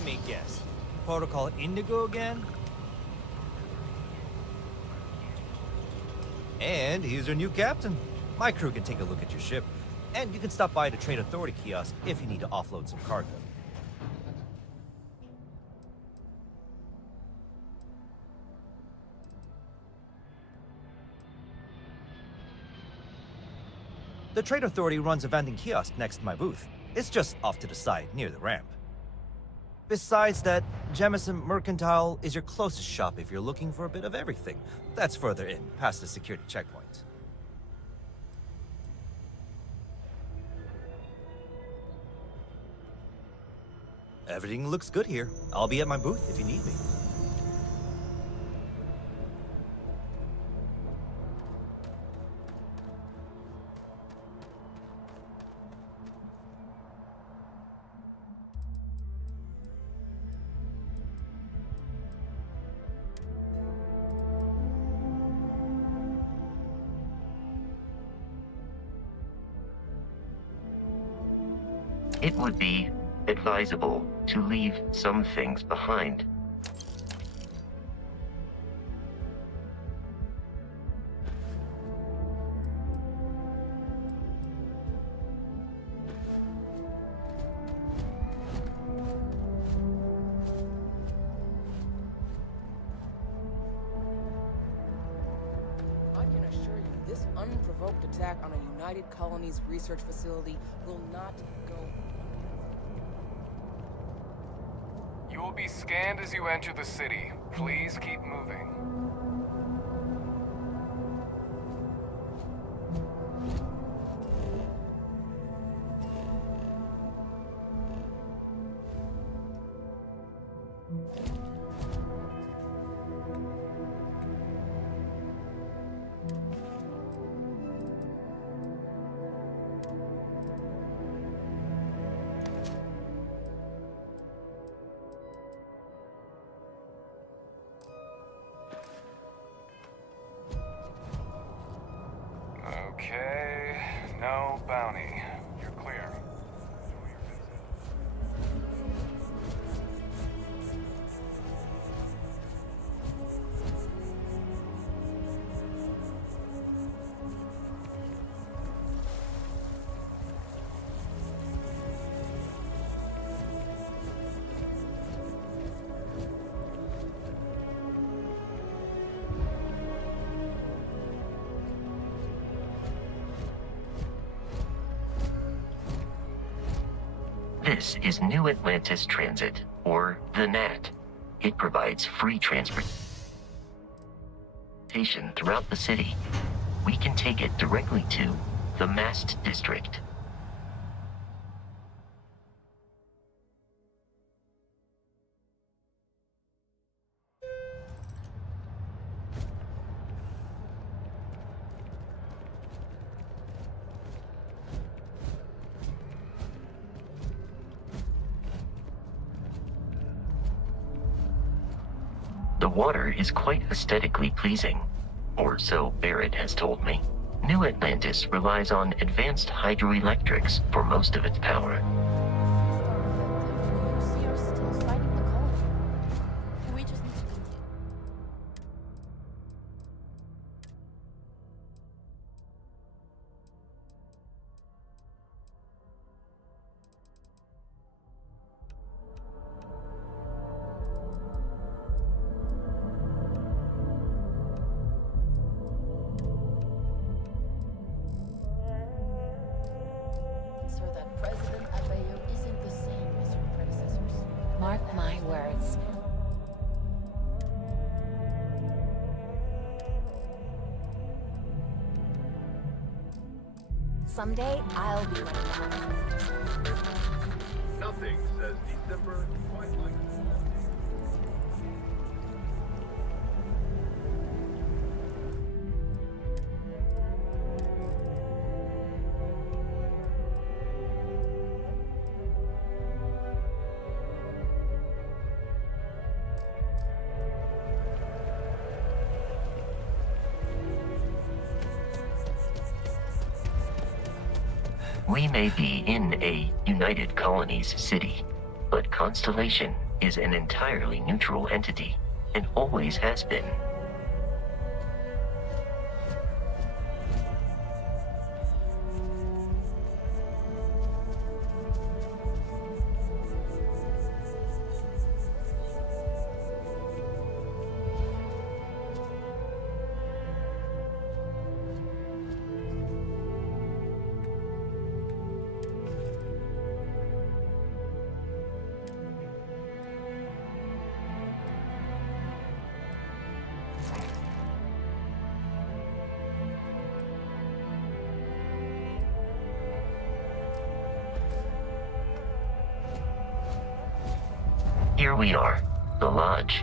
Let me guess. Protocol Indigo again? And he's your new captain. My crew can take a look at your ship, and you can stop by the Trade Authority kiosk if you need to offload some cargo. The Trade Authority runs a vending kiosk next to my booth. It's just off to the side, near the ramp. Besides that, Jemison Mercantile is your closest shop if you're looking for a bit of everything. That's further in, past the security checkpoint. Everything looks good here. I'll be at my booth if you need me. It would be advisable to leave some things behind. I can assure you, this unprovoked attack on a United Colonies research facility will not go. You will be scanned as you enter the city. Please keep moving. Okay, no bounty. You're clear. This is New Atlantis Transit, or the NAT. It provides free transportation throughout the city. We can take it directly to the Mast District. The water is quite aesthetically pleasing, or so Barrett has told me. New Atlantis relies on advanced hydroelectrics for most of its power. We are still fighting the colony. We just need to continue. Sir, that President Abayo isn't the same as your predecessors. Mark my words. Someday, I'll be running the house. Nothing says December quite like We may be in a United Colonies city, but Constellation is an entirely neutral entity, and always has been. Here we are, the lodge.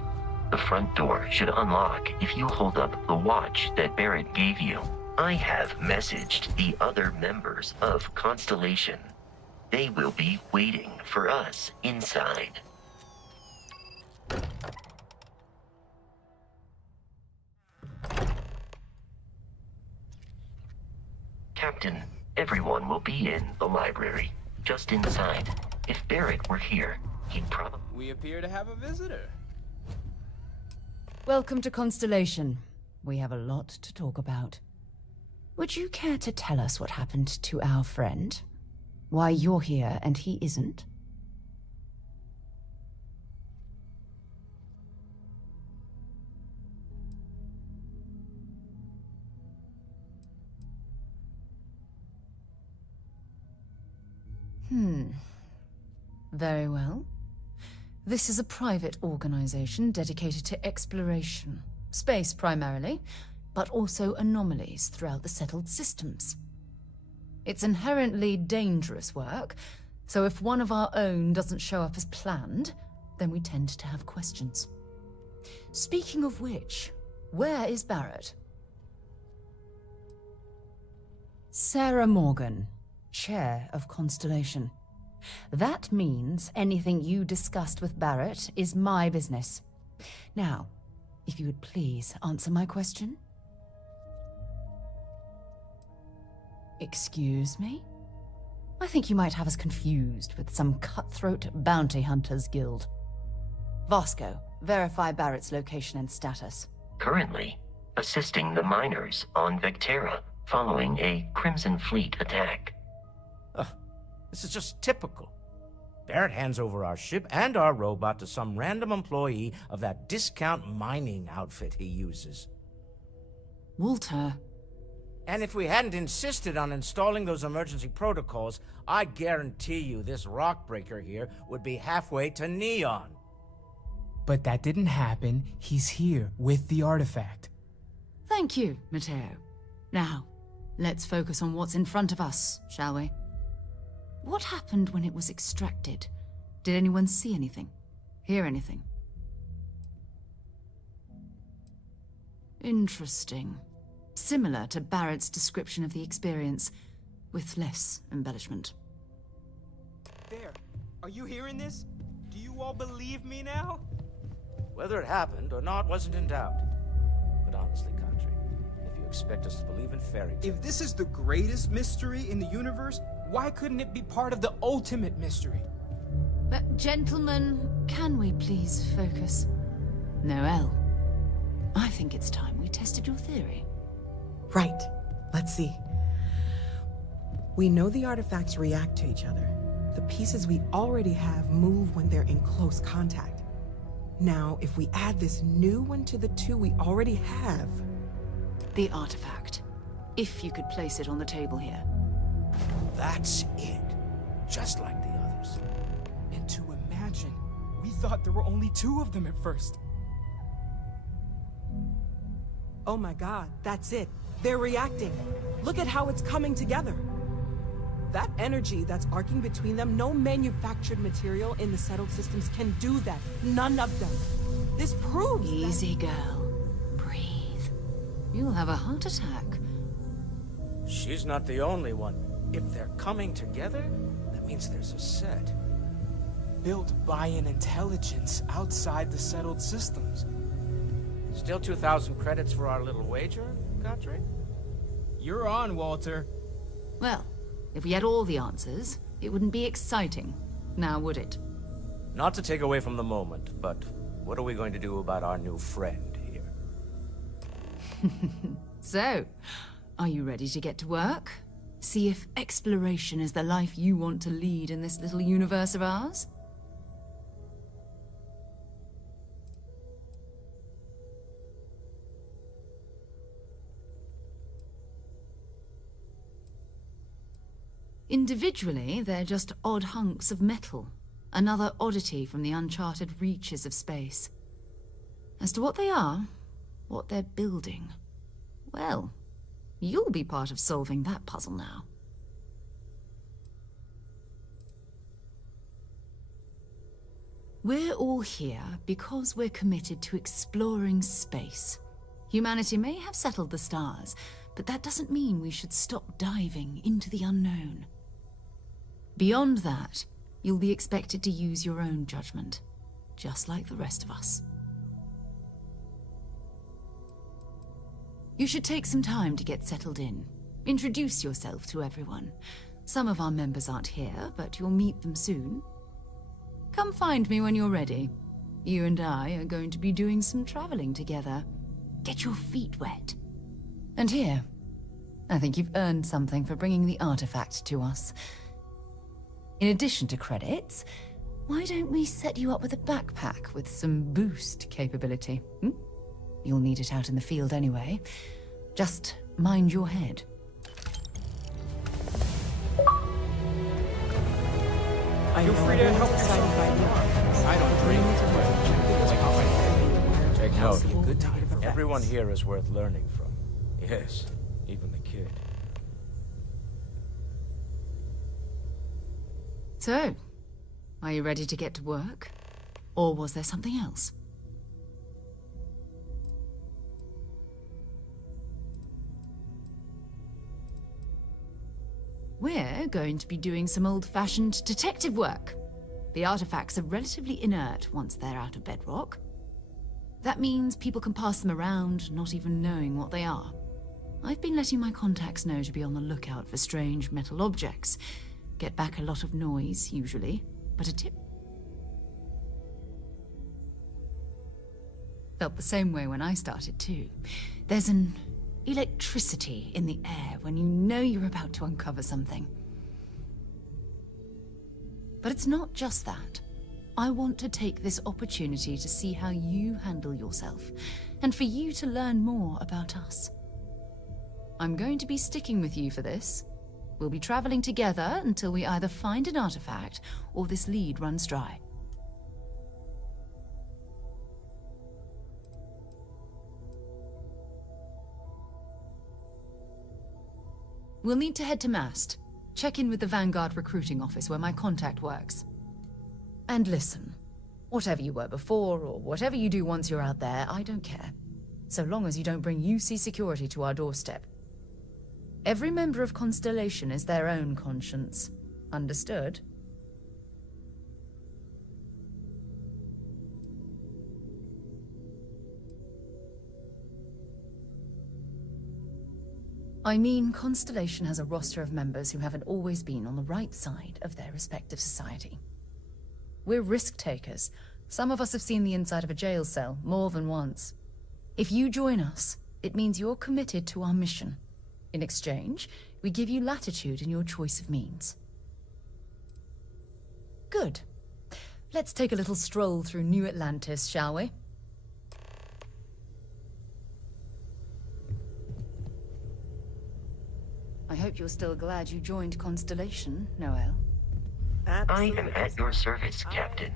The front door should unlock if you hold up the watch that Barrett gave you. I have messaged the other members of Constellation. They will be waiting for us inside. Captain, everyone will be in the library, just inside. If Barrett were here, he'd probably... We appear to have a visitor. Welcome to Constellation. We have a lot to talk about. Would you care to tell us what happened to our friend? Why you're here and he isn't? Very well. This is a private organization dedicated to exploration. Space primarily, but also anomalies throughout the settled systems. It's inherently dangerous work, so if one of our own doesn't show up as planned, then we tend to have questions. Speaking of which, where is Barrett? Sarah Morgan, Chair of Constellation. That means anything you discussed with Barrett is my business. Now, if you would please answer my question. Excuse me? I think you might have us confused with some cutthroat bounty hunters guild. Vasco, verify Barrett's location and status. Currently, assisting the miners on Vectera following a Crimson Fleet attack. This is just typical. Barrett hands over our ship and our robot to some random employee of that discount mining outfit he uses. Walter. And if we hadn't insisted on installing those emergency protocols, I guarantee you this rock breaker here would be halfway to Neon. But that didn't happen. He's here with the artifact. Thank you, Matteo. Now, let's focus on what's in front of us, shall we? What happened when it was extracted? Did anyone see anything? Hear anything? Interesting. Similar to Barrett's description of the experience, with less embellishment. There. Are you hearing this? Do you all believe me now? Whether it happened or not wasn't in doubt. But honestly, Country, if you expect us to believe in fairy tales... If this is the greatest mystery in the universe, why couldn't it be part of the ultimate mystery? But gentlemen, can we please focus? Noel, I think it's time we tested your theory. Right. Let's see. We know the artifacts react to each other. The pieces we already have move when they're in close contact. Now, if we add this new one to the two we already have... The artifact. If you could place it on the table here. That's it. Just like the others. And to imagine, we thought there were only 2 of them at first. Oh my god, that's it. They're reacting. Look at how it's coming together. That energy that's arcing between them, no manufactured material in the settled systems can do that. None of them. This proves Easy, girl. Breathe. You'll have a heart attack. She's not the only one. If they're coming together, that means there's a set. Built by an intelligence outside the settled systems. Still 2,000 credits for our little wager, Country? You're on, Walter. Well, if we had all the answers, it wouldn't be exciting, now would it? Not to take away from the moment, but what are we going to do about our new friend here? So, are you ready to get to work? See if exploration is the life you want to lead in this little universe of ours? Individually, they're just odd hunks of metal. Another oddity from the uncharted reaches of space. As to what they are, what they're building, well, you'll be part of solving that puzzle now. We're all here because we're committed to exploring space. Humanity may have settled the stars, but that doesn't mean we should stop diving into the unknown. Beyond that, you'll be expected to use your own judgment, just like the rest of us. You should take some time to get settled in. Introduce yourself to everyone. Some of our members aren't here, but you'll meet them soon. Come find me when you're ready. You and I are going to be doing some traveling together. Get your feet wet. And here, I think you've earned something for bringing the artifact to us. In addition to credits, why don't we set you up with a backpack with some boost capability? You'll need it out in the field anyway. Just mind your head. Feel free to help yourself. I don't drink, but Take note. be a good time for Everyone here is worth learning from. Yes, even the kid. So, are you ready to get to work? Or was there something else? We're going to be doing some old-fashioned detective work. The artifacts are relatively inert once they're out of bedrock. That means people can pass them around, not even knowing what they are. I've been letting my contacts know to be on the lookout for strange metal objects. Get back a lot of noise, usually, but a tip. Felt the same way when I started, too. There's an electricity in the air when you know you're about to uncover something. But it's not just that. I want to take this opportunity to see how you handle yourself, and for you to learn more about us. I'm going to be sticking with you for this. We'll be traveling together until we either find an artifact or this lead runs dry. We'll need to head to Mast. Check in with the Vanguard recruiting office where my contact works. And listen, whatever you were before or whatever you do once you're out there, I don't care. So long as you don't bring UC security to our doorstep. Every member of Constellation is their own conscience. Understood? I mean, Constellation has a roster of members who haven't always been on the right side of their respective society. We're risk-takers. Some of us have seen the inside of a jail cell more than once. If you join us, it means you're committed to our mission. In exchange, we give you latitude in your choice of means. Good. Let's take a little stroll through New Atlantis, shall we? I hope you're still glad you joined Constellation, Noel. I am at your service, Captain.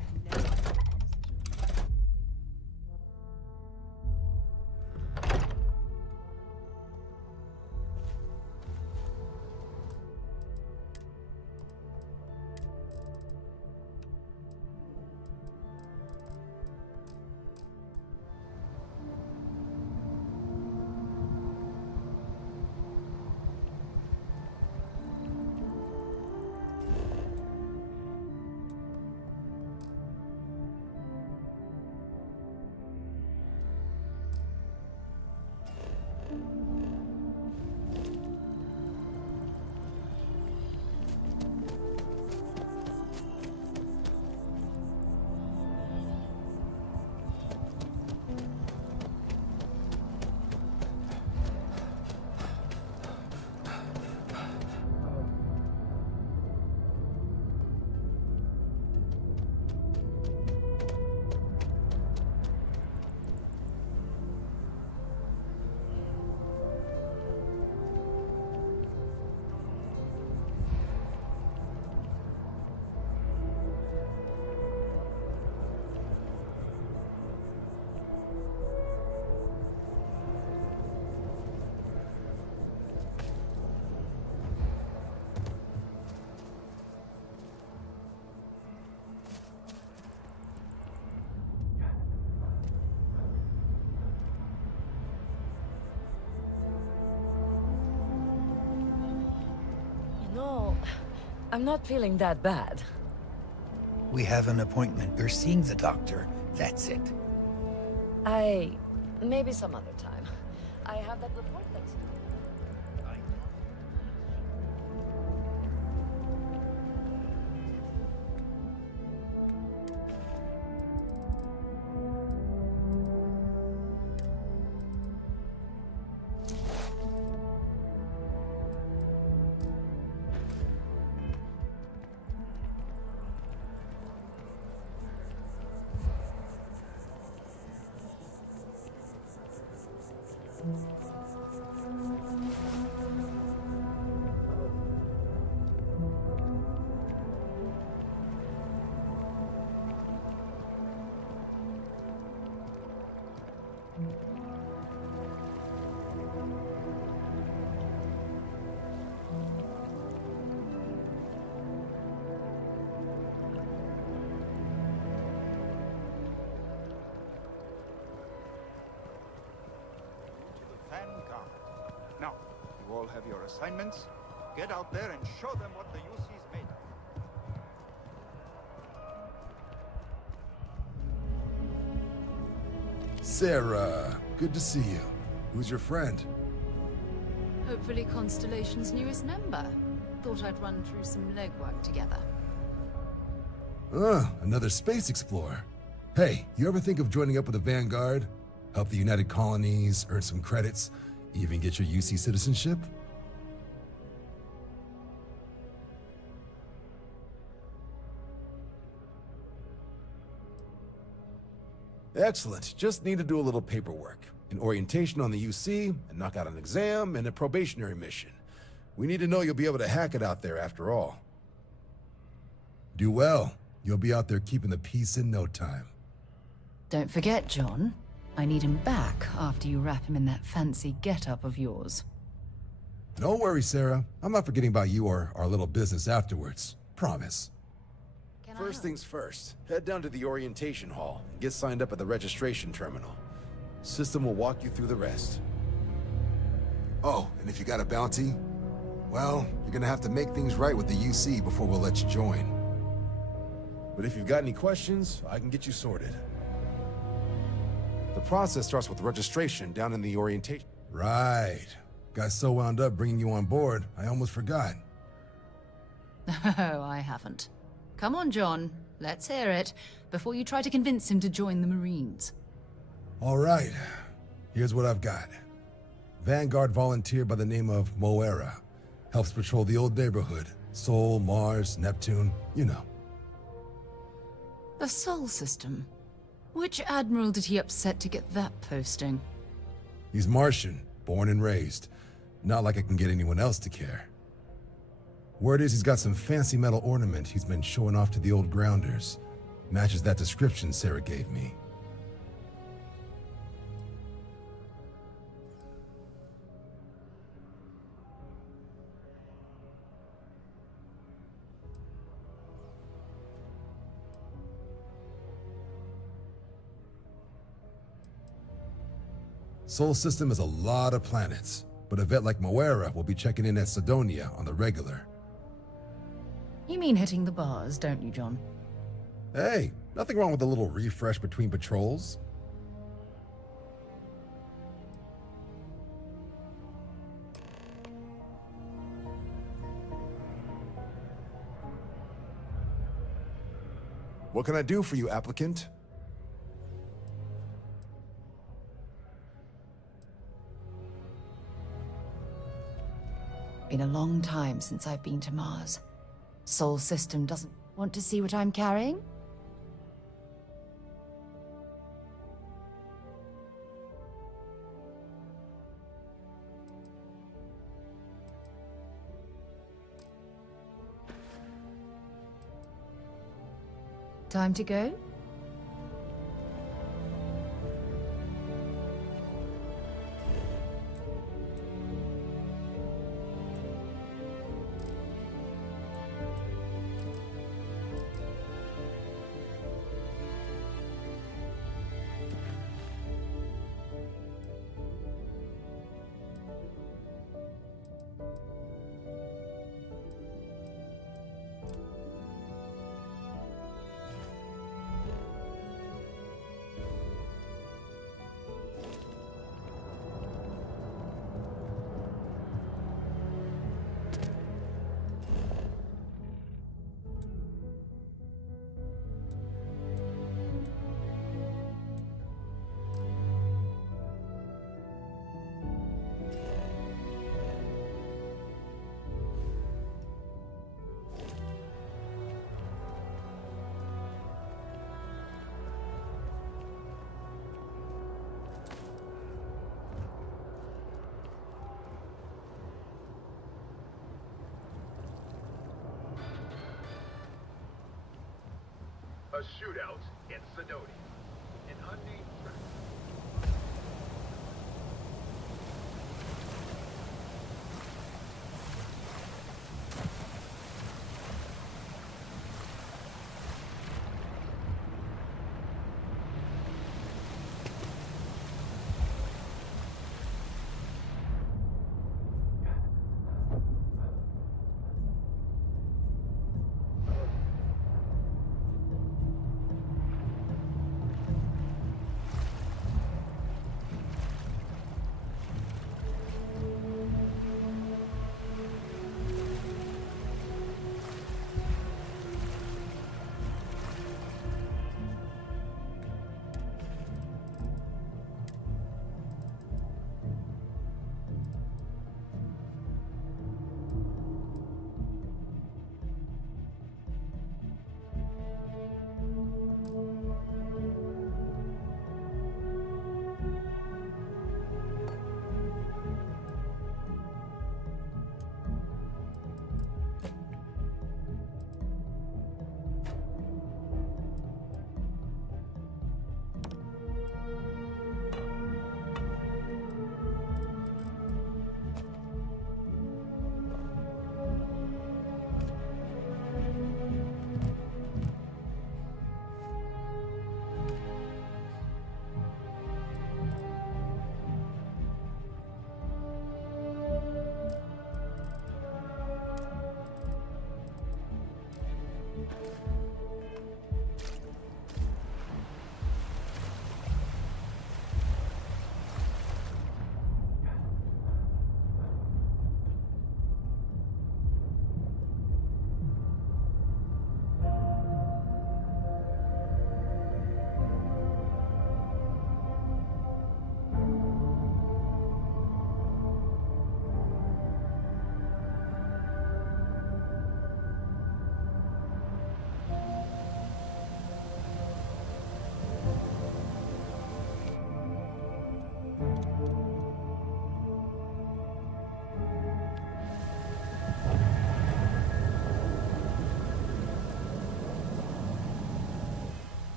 I'm not feeling that bad. We have an appointment. You're seeing the doctor. That's it. Maybe some other time. I have that report that's... Vanguard. Now, you all have your assignments. Get out there and show them what the UC's made of. Sarah, good to see you. Who's your friend? Hopefully Constellation's newest member. Thought I'd run through some legwork together. Another space explorer. Hey, you ever think of joining up with the Vanguard? Help the United Colonies, earn some credits, even get your UC citizenship? Excellent. Just need to do a little paperwork. An orientation on the UC, and knock out an exam, and a probationary mission. We need to know you'll be able to hack it out there after all. Do well. You'll be out there keeping the peace in no time. Don't forget, John. I need him back after you wrap him in that fancy get-up of yours. Don't worry, Sarah. I'm not forgetting about you or our little business afterwards. Promise. First things first, head down to the orientation hall and get signed up at the registration terminal. System will walk you through the rest. Oh, and if you got a bounty, well, you're gonna have to make things right with the UC before we'll let you join. But if you've got any questions, I can get you sorted. The process starts with registration down in the orientation. Right. Got so wound up bringing you on board, I almost forgot. Oh, I haven't. Come on, John. Let's hear it, before you try to convince him to join the Marines. All right. Here's what I've got. Vanguard volunteer by the name of Moera. Helps patrol the old neighborhood. Sol, Mars, Neptune, you know. The Sol system. Which admiral did he upset to get that posting? He's Martian, born and raised. Not like I can get anyone else to care. Word is he's got some fancy metal ornament he's been showing off to the old grounders. Matches that description Sarah gave me. Sol system has a lot of planets, but a vet like Moera will be checking in at Sidonia on the regular. You mean hitting the bars, don't you, John? Hey, nothing wrong with a little refresh between patrols. What can I do for you, applicant? Been a long time since I've been to Mars. Sol system doesn't want to see what I'm carrying? Time to go? A shootout in Sidoti. An unnamed threat.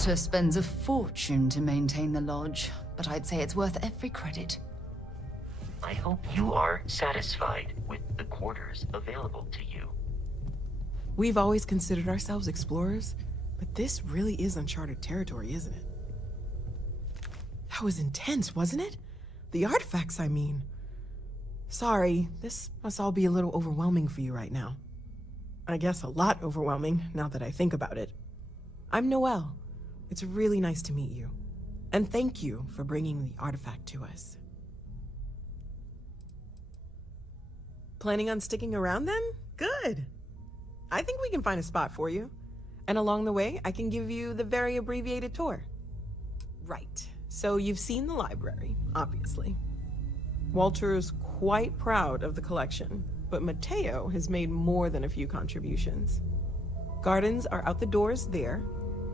Doctor spends a fortune to maintain the lodge, but I'd say it's worth every credit. I hope you are satisfied with the quarters available to you. We've always considered ourselves explorers, but this really is uncharted territory, isn't it? That was intense, wasn't it? The artifacts, I mean. Sorry, this must all be a little overwhelming for you right now. I guess a lot overwhelming, now that I think about it. I'm Noelle. It's really nice to meet you. And thank you for bringing the artifact to us. Planning on sticking around then? Good. I think we can find a spot for you. And along the way, I can give you the very abbreviated tour. Right. So you've seen the library, obviously. Walter's quite proud of the collection, but Mateo has made more than a few contributions. Gardens are out the doors there,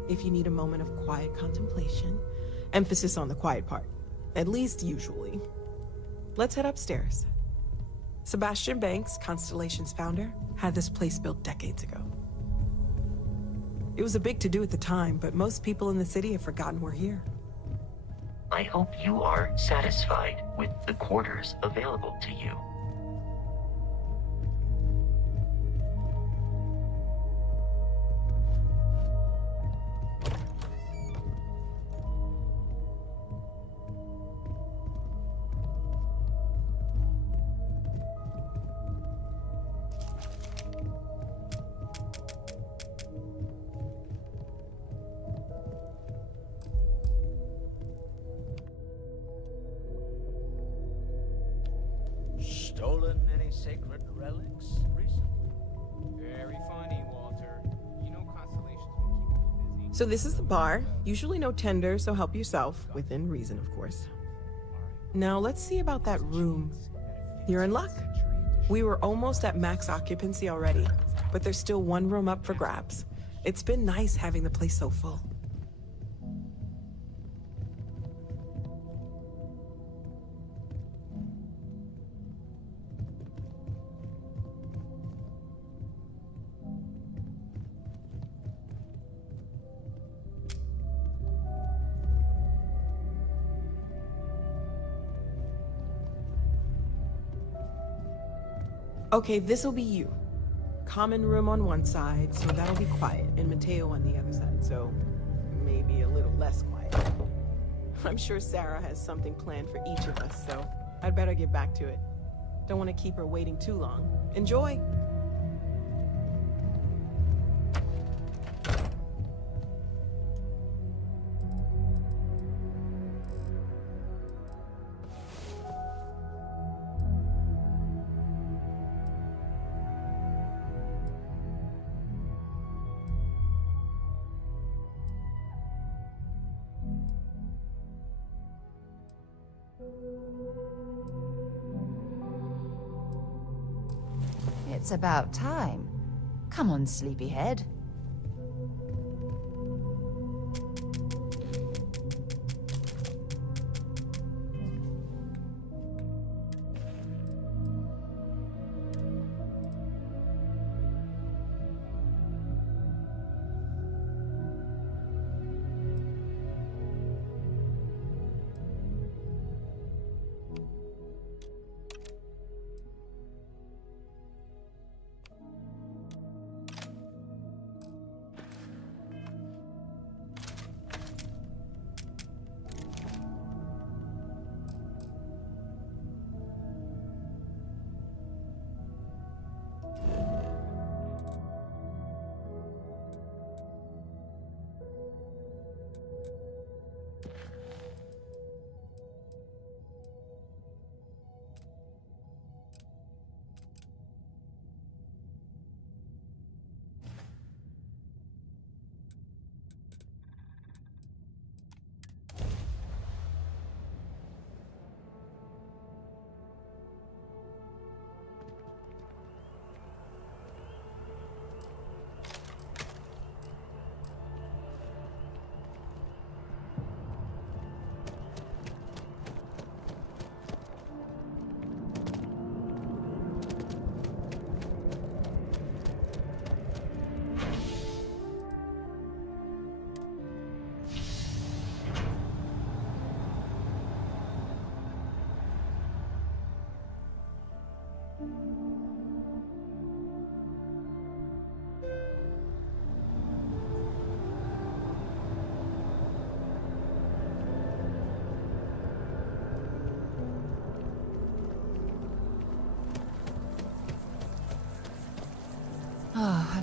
if you need a moment of quiet contemplation. Emphasis on the quiet part, at least usually. Let's head upstairs. Sebastian Banks, Constellation's founder, had this place built decades ago. It was a big to-do at the time, but most people in the city have forgotten we're here. I hope you are satisfied with the quarters available to you. Stolen any sacred relics recently? Very funny, Walter. You know Constellation's been keeping you busy. So this is the bar. Usually no tender, so help yourself. Within reason, of course. Now let's see about that room. You're in luck. We were almost at max occupancy already, but there's still one room up for grabs. It's been nice having the place so full. Okay, this'll be you. Common room on one side, so that'll be quiet, and Mateo on the other side, so maybe a little less quiet. I'm sure Sarah has something planned for each of us, so I'd better get back to it. Don't want to keep her waiting too long. Enjoy! It's about time. Come on, sleepyhead.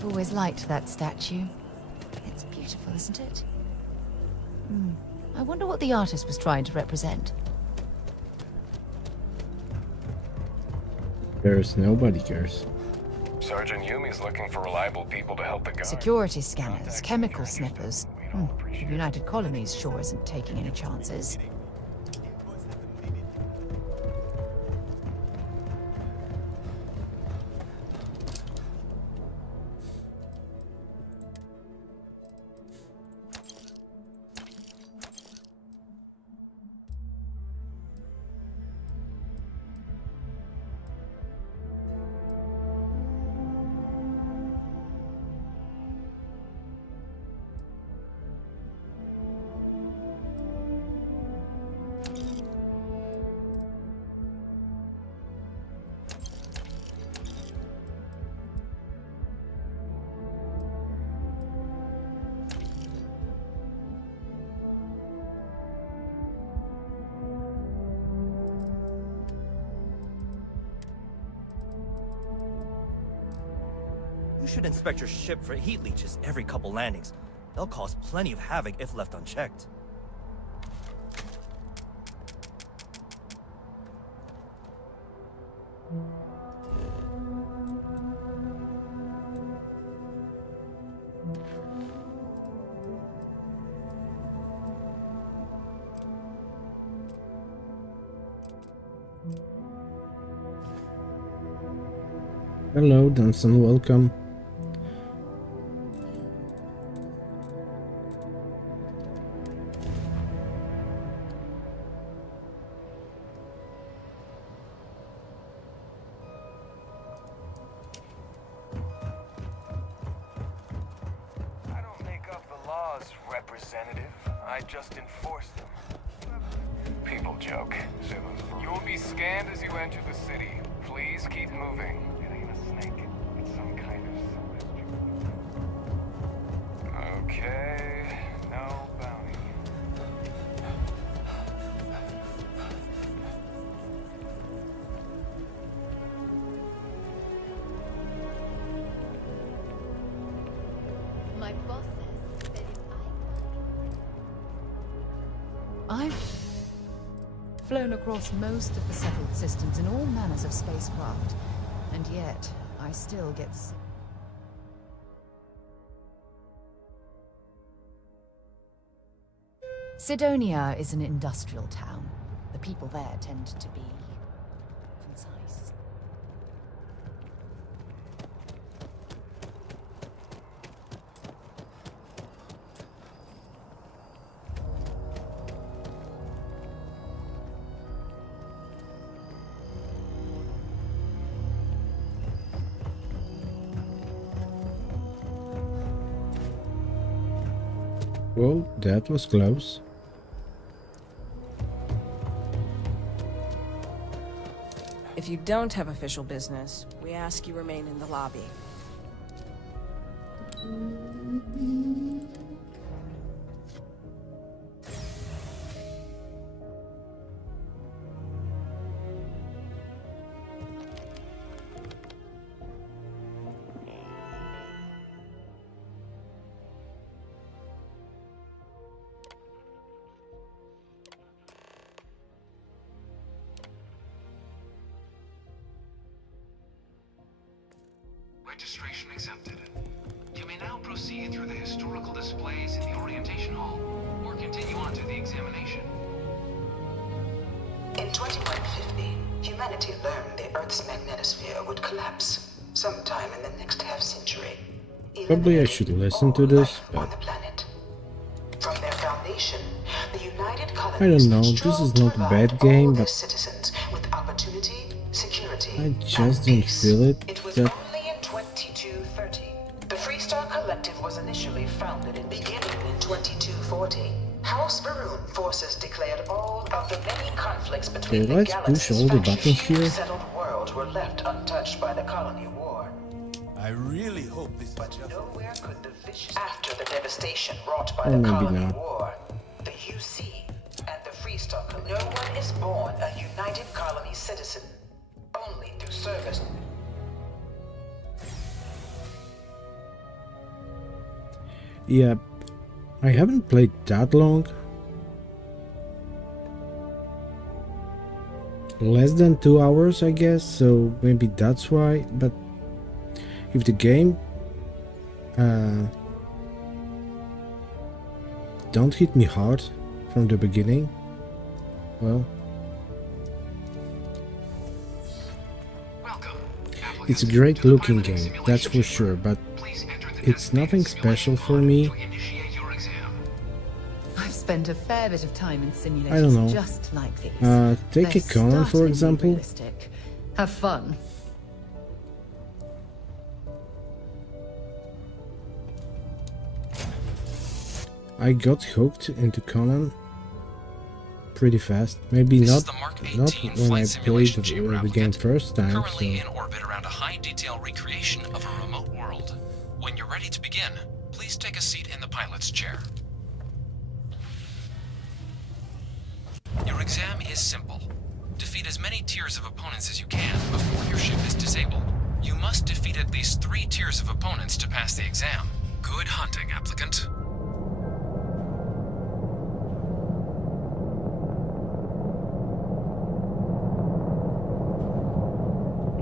I've always liked that statue. It's beautiful, isn't it? I wonder what the artist was trying to represent. Nobody cares. Sergeant Yumi's looking for reliable people to help the guard. Security scanners, chemical sniffers. The United Colonies sure isn't taking any chances. You should inspect your ship for heat leeches every couple landings. They'll cause plenty of havoc if left unchecked. Hello, Dunson, welcome. I don't make up the laws, Representative. I just enforce them. People joke. You will be scanned as you enter the city. Please keep moving. It ain't a snake. It's some kind of celestial. Okay, no bounty. My boss says that if I've flown across most of the settled systems in all manners of spacecraft, and yet I still get Sidonia is an industrial town. The people there tend to be concise. Well, that was close. If you don't have official business, we ask you remain in the lobby. Registration accepted. You may now proceed through the historical displays in the orientation hall, or continue on to the examination. In 2150, humanity learned the Earth's magnetosphere would collapse sometime in the next half-century. Probably I should listen to this, but From their foundation, the United I Colonies don't know, this is not a bad game, but citizens with opportunity, security, I just don't feel it. That only in 2230. The Freestar Collective was initially founded and beginning in 2240. House Varun forces declared all of the many conflicts between okay, let's push all the buttons here. settled worlds were left untouched by the colony war. I really hope this But nowhere could the vicious after the devastation wrought by or the maybe colony not. war. The UC and the Freestar Collective. No one is born a United Colony citizen. Only through service. Yeah, I haven't played that long. Less than 2 hours, I guess, so maybe that's why. But if the game don't hit me hard from the beginning, well, it's a great looking game, that's for sure, but it's nothing special for me. I've spent a fair bit of time in simulators I don't know. just like these. Take a They're Conan, for startlingly example. realistic. Have fun. I got hooked into Conan pretty fast. Maybe not when I played the game first time. Currently in orbit around a high-detail recreation of a remote world. When you're ready to begin, please take a seat in the pilot's chair. Your exam is simple. Defeat as many tiers of opponents as you can before your ship is disabled. You must defeat at least 3 tiers of opponents to pass the exam. Good hunting, applicant.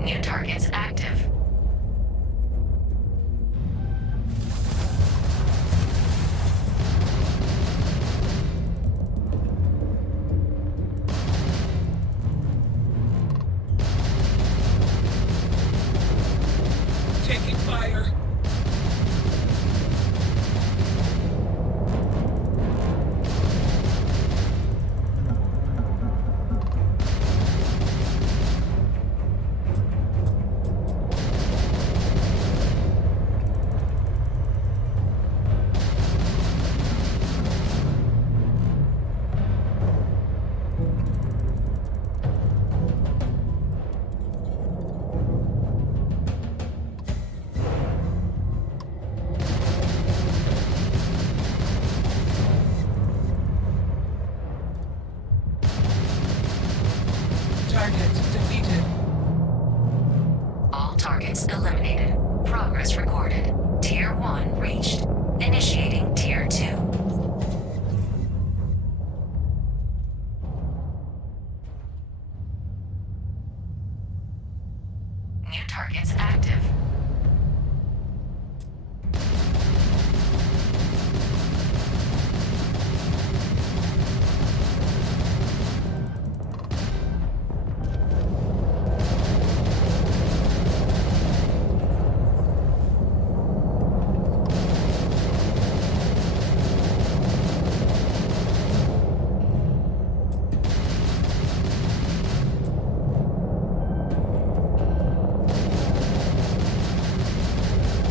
New targets active. Taking fire. Target defeated. All targets eliminated. Progress recorded. Tier 1 reached. Initiating Tier 2. New targets active.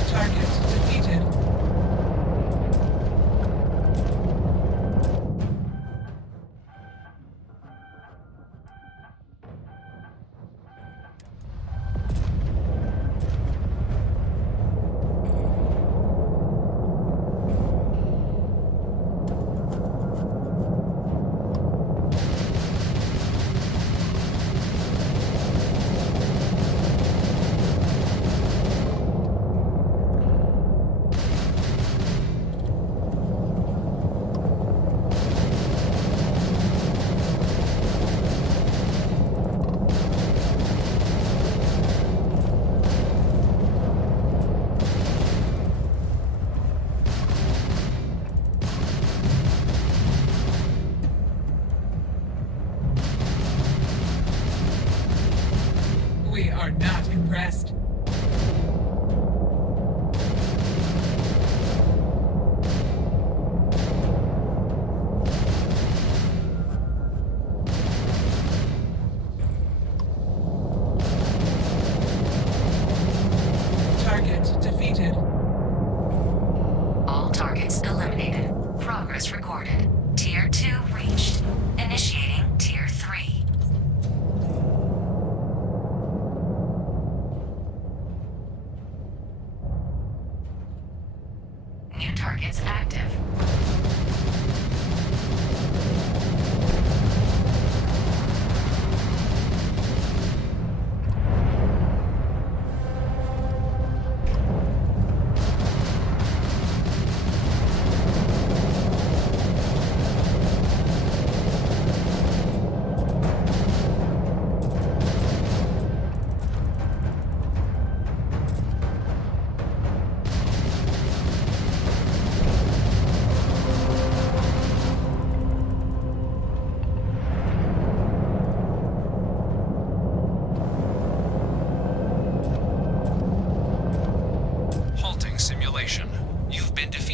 Target defeated. We are not impressed. Target defeated. All targets eliminated. Progress recorded. Tier 2 reached. Initiating Tier 3. New targets active.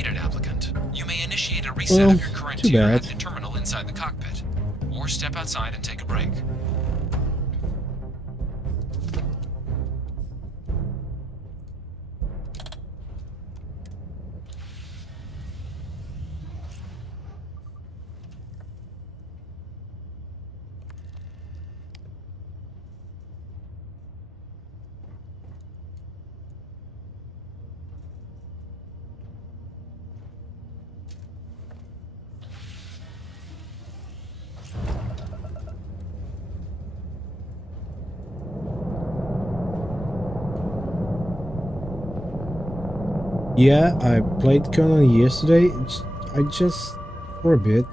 defeated, applicant, you may initiate a reset of your current too tier bad. at the terminal inside the cockpit, or step outside and take a break. Yeah, I played Conan yesterday. I just for a bit.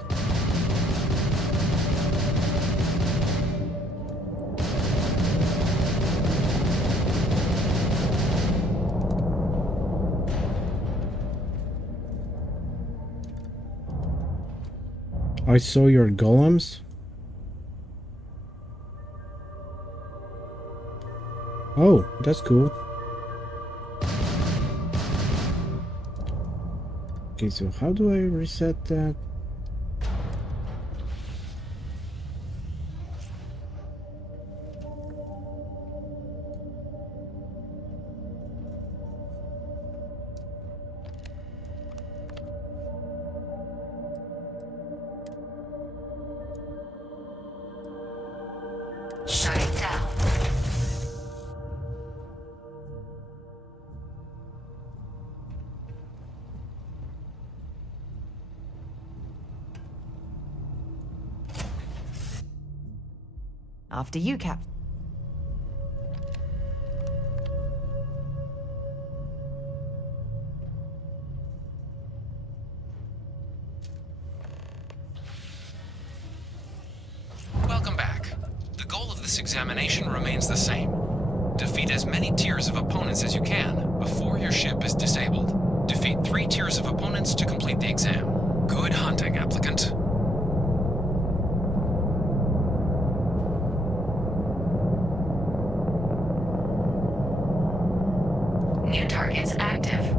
I saw your golems. Oh, that's cool. Okay, so how do I reset that? Shut it down. After you, Cap. Welcome back. The goal of this examination remains the same. Defeat as many tiers of opponents as you can before your ship is disabled. Defeat 3 tiers of opponents to complete the exam. Good hunting, applicant. New targets active.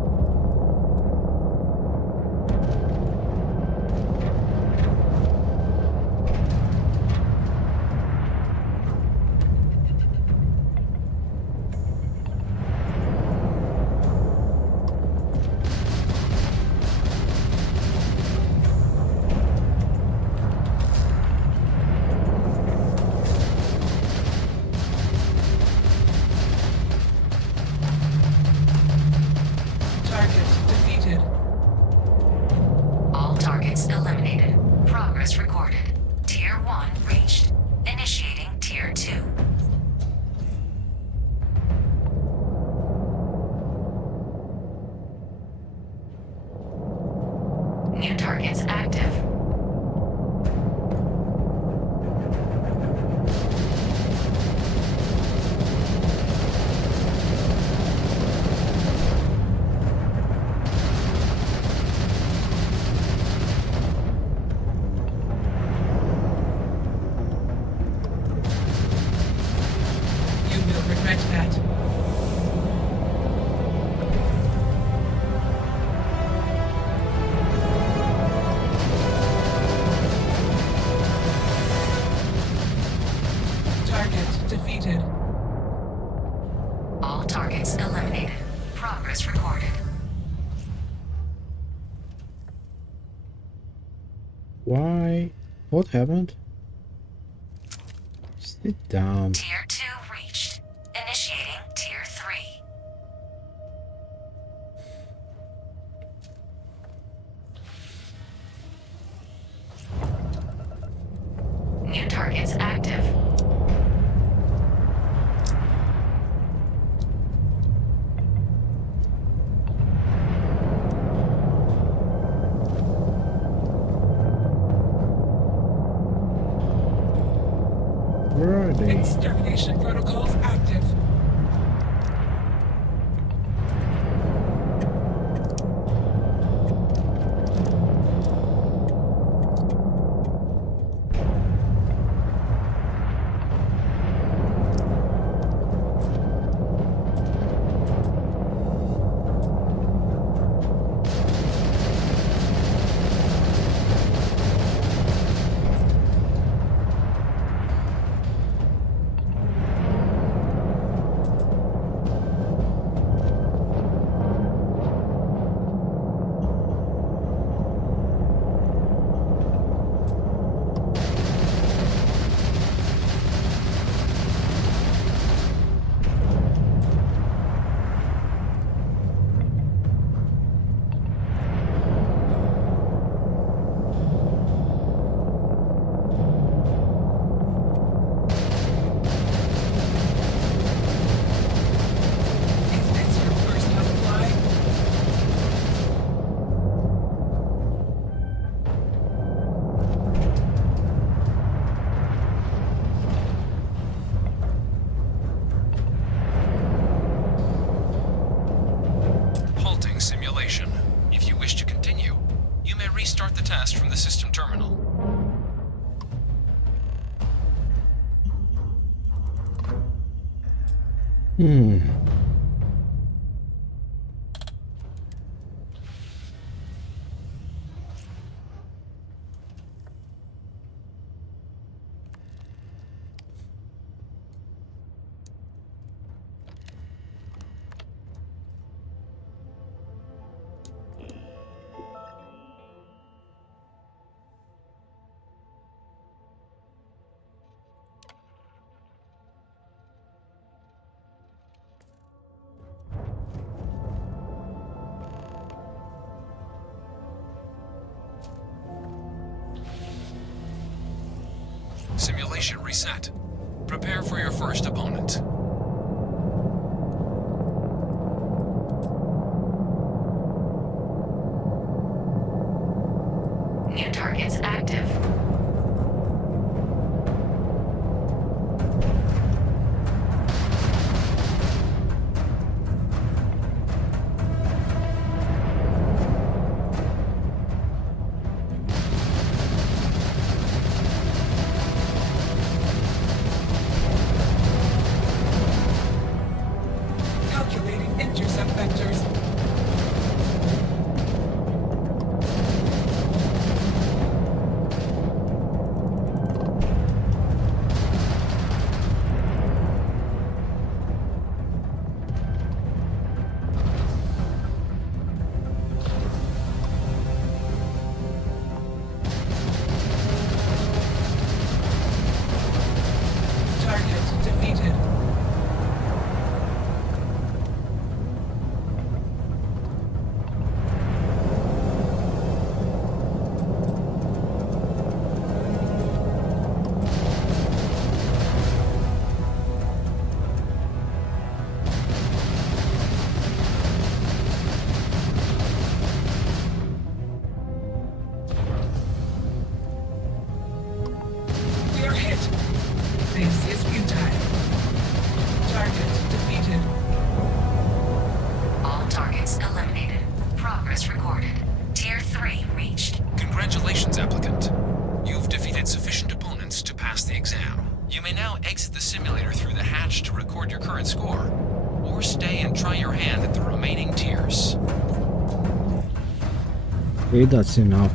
Target defeated. All targets eliminated. Progress recorded. Tier 1 reached. Initiating Tier 2. New targets active. You will regret that. Target defeated. All targets eliminated. Progress recorded. Why? What happened? Sit down. Tier 2 reached. Initiating Tier 3. New targets active. Where are they? Extermination protocols active. test from the system terminal. Simulation reset. Prepare for your first opponent. New targets active. Calculating intercept vectors. Target defeated. We are hit. This is futile. Target defeated. All targets eliminated. Progress recorded. Tier 3 reached. Congratulations, applicant. You've defeated sufficient opponents to pass the exam. You may now exit the simulator through the hatch to record your current score, or stay and try your hand at the remaining tiers. Okay, that's enough.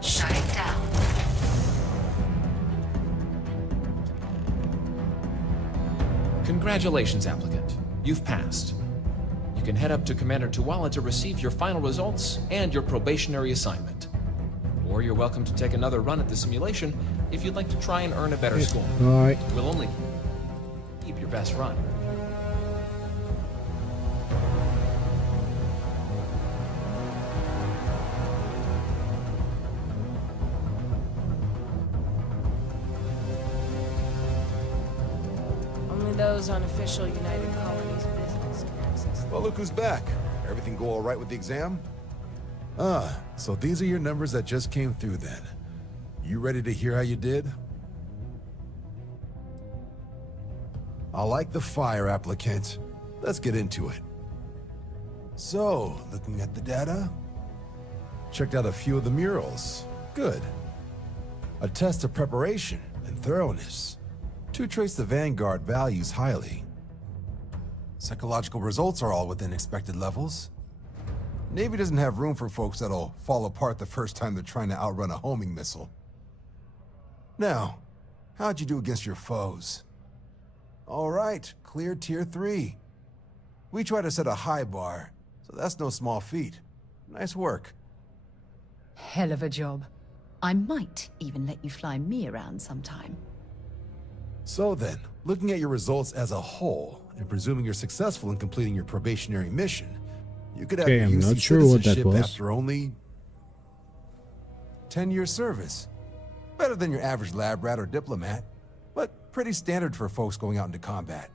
Shutting down. Congratulations, applicant. You've passed. You can head up to Commander Tuwala to receive your final results and your probationary assignment. Or you're welcome to take another run at the simulation if you'd like to try and earn a better score. Alright. We'll only keep your best run. Only those on official United Colonies business can access. Well, look who's back. Everything go all right with the exam? Ah, so these are your numbers that just came through then. You ready to hear how you did? I like the fire, applicant. Let's get into it. So, looking at the data, checked out a few of the murals. Good. A test of preparation and thoroughness. Two traits the Vanguard values highly. Psychological results are all within expected levels. Navy doesn't have room for folks that'll fall apart the first time they're trying to outrun a homing missile. Now, how'd you do against your foes? All right, clear Tier 3. We try to set a high bar, so that's no small feat. Nice work. Hell of a job. I might even let you fly me around sometime. So then, looking at your results as a whole, and presuming you're successful in completing your probationary mission, you could have Okay, I'm UC not sure what that citizenship was. after only 10 years service. Better than your average lab rat or diplomat, but pretty standard for folks going out into combat.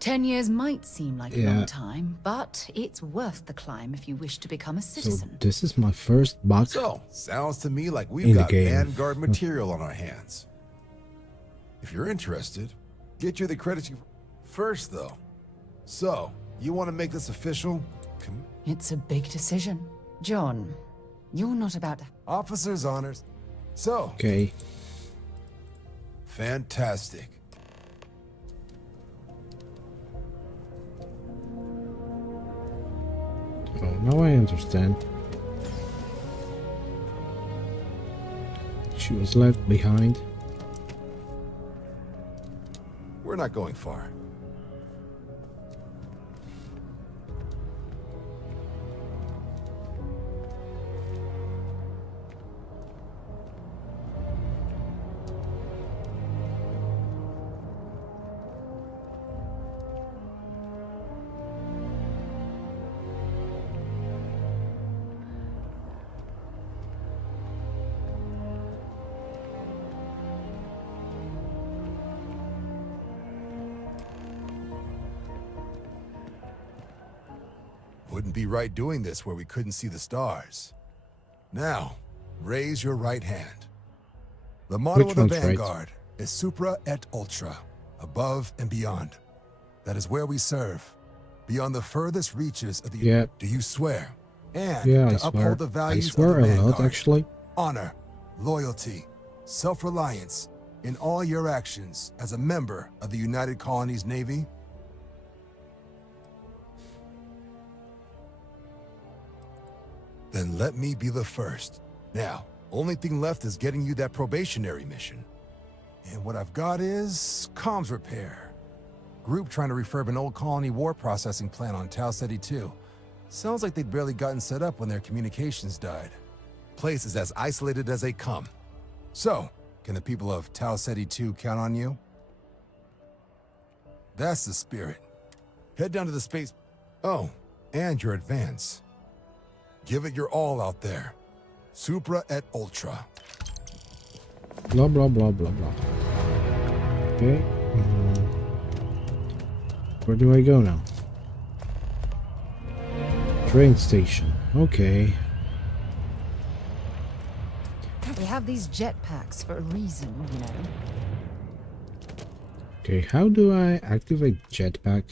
10 years might seem like a Yeah. long time, but it's worth the climb if you wish to become a So citizen. this is my first bug. So, sounds to me like In we've the got game. Vanguard material on our hands. If you're interested, get you the credits you... First, though. So, you want to make this official? It's a big decision. John, you're not about to... Officer's honors. So, Okay. fantastic. Oh, now I understand. She was left behind. We're not going far. Wouldn't be right doing this where we couldn't see the stars. Now, raise your right hand. The motto Which of the one's right? Vanguard is Supra et Ultra, above and beyond. That is where we serve, beyond the furthest reaches of the... Yeah. Do you swear? And Yeah, to I swear. uphold the I values swear of the a lot, Vanguard. actually. Honor, loyalty, self-reliance in all your actions as a member of the United Colonies Navy? Then let me be the first. Now, only thing left is getting you that probationary mission. And what I've got is comms repair. Group trying to refurb an old colony war processing plant on Tau Ceti 2. Sounds like they'd barely gotten set up when their communications died. Place is as isolated as they come. So, can the people of Tau Ceti 2 count on you? That's the spirit. Head down to the space... Oh, and your advance. Give it your all out there. Supra et Ultra. Blah, blah, blah, blah, blah. Okay. Where do I go now? Train station. Okay. We have these jetpacks for a reason, you know. Okay, how do I activate jetpack?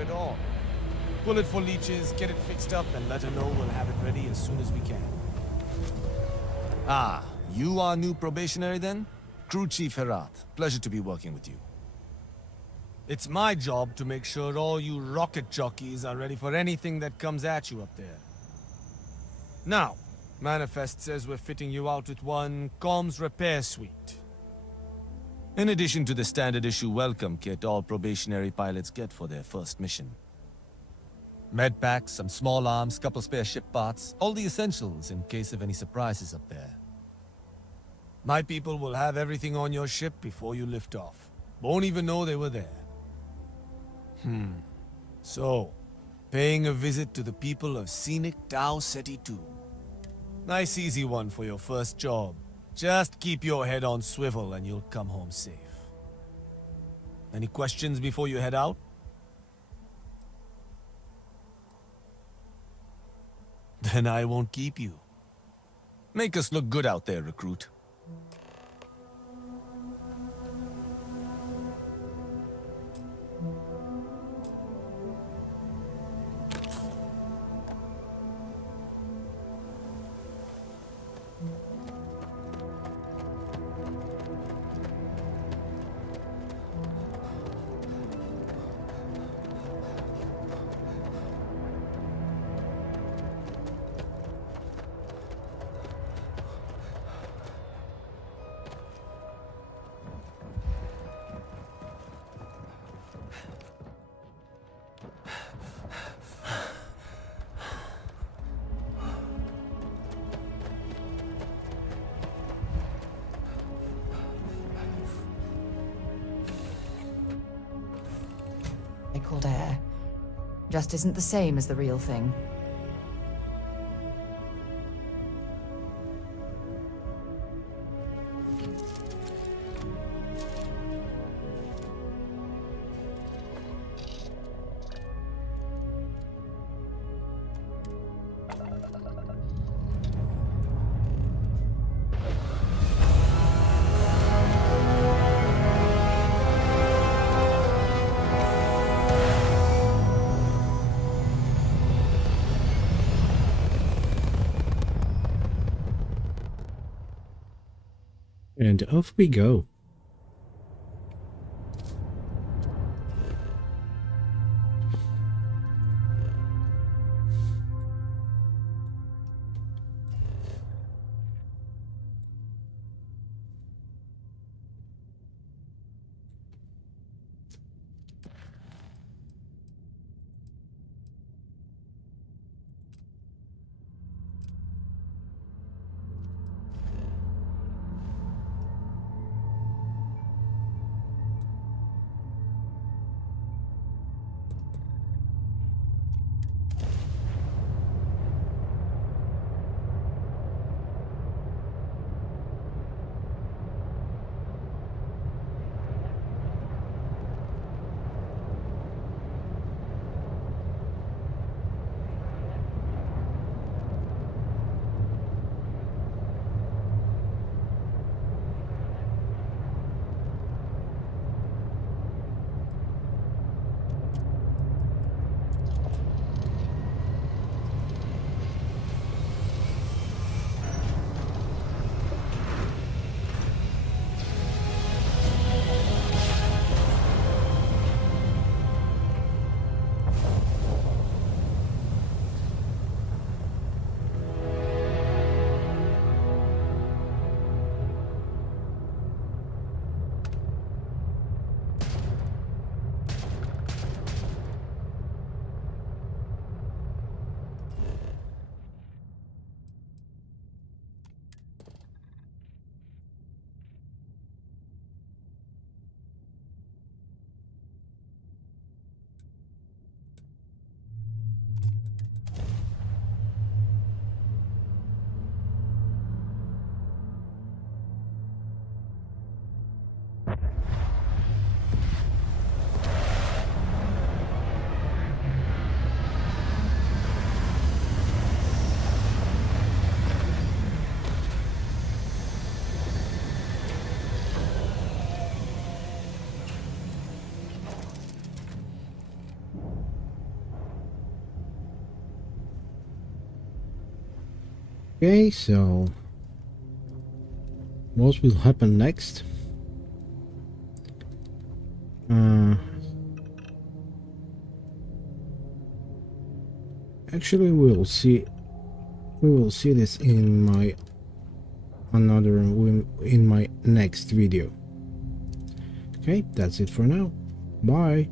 At all. Pull it for leeches, get it fixed up, and let her know we'll have it ready as soon as we can. Ah, you are new probationary then? Crew Chief Herat. Pleasure to be working with you. It's my job to make sure all you rocket jockeys are ready for anything that comes at you up there. Now, Manifest says we're fitting you out with one comms repair suite. In addition to the standard issue welcome kit all probationary pilots get for their first mission. Med packs, some small arms, couple spare ship parts, all the essentials in case of any surprises up there. My people will have everything on your ship before you lift off. Won't even know they were there. So, paying a visit to the people of scenic Tau Ceti 2. Nice easy one for your first job. Just keep your head on swivel and you'll come home safe. Any questions before you head out? Then I won't keep you. Make us look good out there, recruit. Called air. Just isn't the same as the real thing. And off we go. Okay, so what will happen next? Actually, we will see this in my next video. Okay, that's it for now. Bye.